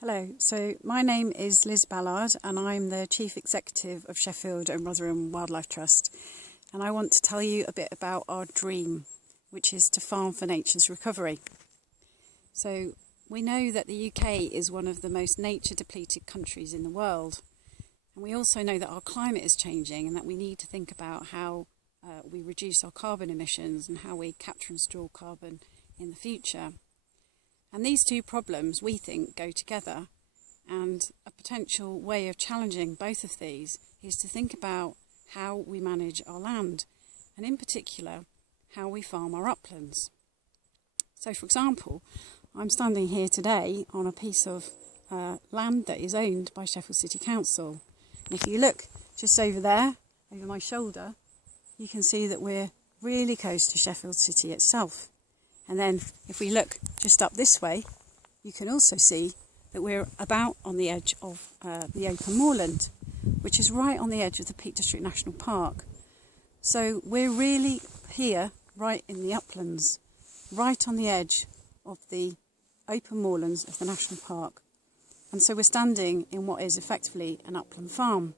Hello, so my name is Liz Ballard and I'm the Chief Executive of Sheffield and Rotherham Wildlife Trust, and I want to tell you a bit about our dream, which is to farm for nature's recovery. So we know that the UK is one of the most nature depleted countries in the world, and we also know that our climate is changing and that we need to think about how we reduce our carbon emissions and how we capture and store carbon in the future. And these two problems, we think, go together, and a potential way of challenging both of these is to think about how we manage our land, and in particular, how we farm our uplands. So, for example, I'm standing here today on a piece of land that is owned by Sheffield City Council. And if you look just over there, over my shoulder, you can see that we're really close to Sheffield City itself. And then if we look just up this way, you can also see that we're about on the edge of the open moorland, which is right on the edge of the Peak District National Park. So we're really here, right in the uplands, right on the edge of the open moorlands of the National Park. And so we're standing in what is effectively an upland farm.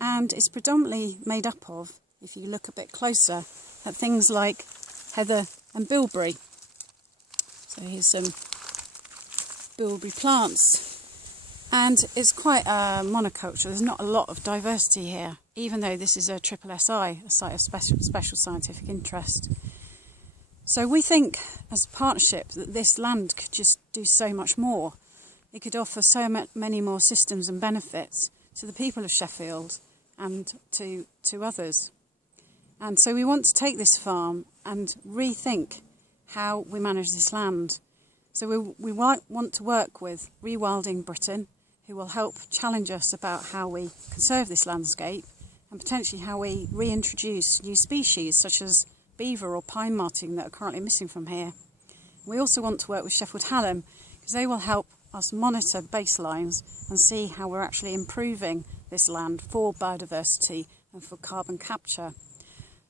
And it's predominantly made up of, if you look a bit closer, at things like heather and bilberry. So here's some bilberry plants, and it's quite a monoculture. There's not a lot of diversity here, even though this is a SSSI, a site of special scientific interest. So we think as a partnership that this land could just do so much more. It could offer so many more systems and benefits to the people of Sheffield and to others. And so we want to take this farm and rethink how we manage this land. So we want to work with Rewilding Britain, who will help challenge us about how we conserve this landscape and potentially how we reintroduce new species such as beaver or pine marten that are currently missing from here. We also want to work with Sheffield Hallam because they will help us monitor baselines and see how we're actually improving this land for biodiversity and for carbon capture.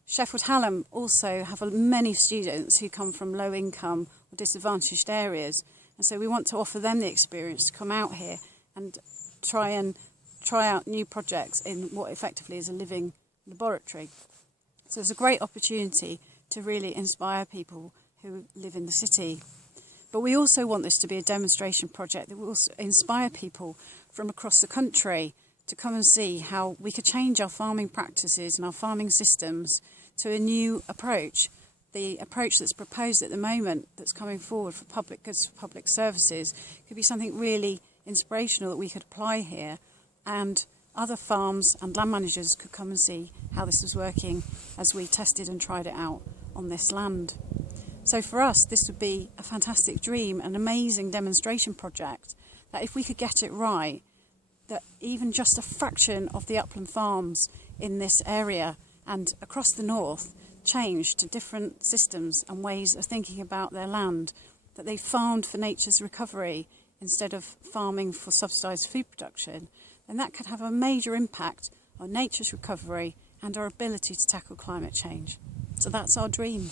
Sheffield Hallam also have many students who come from low income or disadvantaged areas, and so we want to offer them the experience to come out here and try out new projects in what effectively is a living laboratory. So it's a great opportunity to really inspire people who live in the city. But we also want this to be a demonstration project that will also inspire people from across the country to come and see how we could change our farming practices and our farming systems to a new approach. The approach that's proposed at the moment that's coming forward for public goods, for public services, could be something really inspirational that we could apply here, and other farms and land managers could come and see how this was working as we tested and tried it out on this land. So for us, this would be a fantastic dream, an amazing demonstration project that if we could get it right, that even just a fraction of the upland farms in this area and across the north change to different systems and ways of thinking about their land, that they farmed for nature's recovery instead of farming for subsidised food production, then that could have a major impact on nature's recovery and our ability to tackle climate change. So that's our dream.